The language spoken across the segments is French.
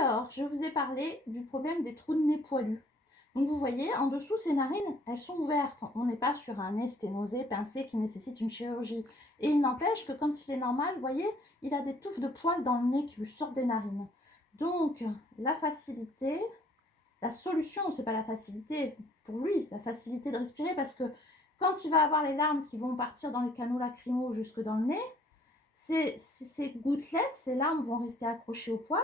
Alors, je vous ai parlé du problème des trous de nez poilus. Donc vous voyez, en dessous, ces narines, elles sont ouvertes. On n'est pas sur un nez sténosé, pincé, qui nécessite une chirurgie. Et il n'empêche que quand il est normal, vous voyez, il a des touffes de poils dans le nez qui lui sortent des narines. Donc, la facilité, la solution, c'est pas la facilité pour lui, la facilité de respirer, parce que quand il va avoir les larmes qui vont partir dans les canaux lacrymaux jusque dans le nez, ces gouttelettes, ces larmes vont rester accrochées au poil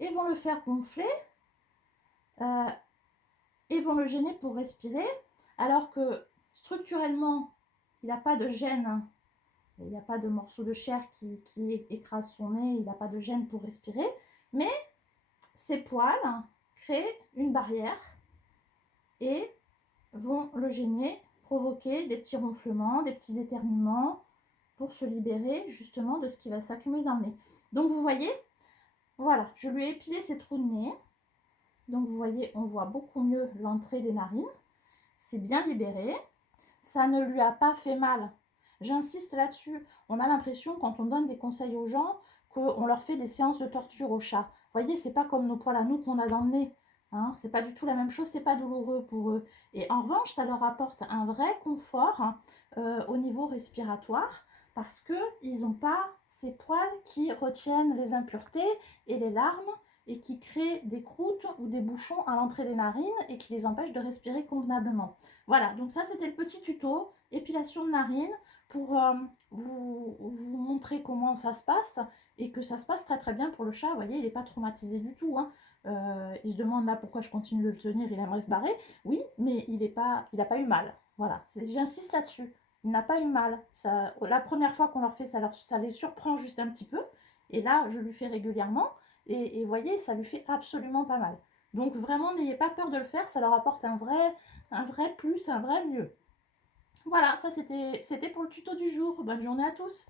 et vont le faire gonfler euh, et vont le gêner pour respirer, alors que structurellement, il n'a pas de gêne, il n'y a pas de morceau de chair qui écrase son nez, il n'a pas de gêne pour respirer, mais ces poils créent une barrière et vont le gêner, provoquer des petits ronflements, des petits éternuements, pour se libérer justement de ce qui va s'accumuler dans le nez. Donc vous voyez, voilà, je lui ai épilé ses trous de nez. Donc vous voyez, on voit beaucoup mieux l'entrée des narines. C'est bien libéré. Ça ne lui a pas fait mal. J'insiste là-dessus. On a l'impression, quand on donne des conseils aux gens, qu'on leur fait des séances de torture aux chats. Vous voyez, c'est pas comme nos poils à nous qu'on a dans le nez. Hein, c'est pas du tout la même chose, c'est pas douloureux pour eux. Et en revanche, ça leur apporte un vrai confort au niveau respiratoire parce qu'ils n'ont pas ces poils qui retiennent les impuretés et les larmes et qui créent des croûtes ou des bouchons à l'entrée des narines et qui les empêchent de respirer convenablement. Voilà, donc ça c'était le petit tuto épilation de narines pour vous montrer comment ça se passe et que ça se passe très très bien pour le chat. Vous voyez, il n'est pas traumatisé du tout. Hein. Il se demande là pourquoi je continue de le tenir, il aimerait se barrer. Oui, mais il n'a pas eu mal. Voilà, j'insiste là-dessus. Il n'a pas eu mal. Ça, la première fois qu'on leur fait, ça les surprend juste un petit peu. Et là, je lui fais régulièrement. Et vous voyez, ça lui fait absolument pas mal. Donc vraiment, n'ayez pas peur de le faire. Ça leur apporte un vrai plus, un vrai mieux. Voilà, ça c'était pour le tuto du jour. Bonne journée à tous.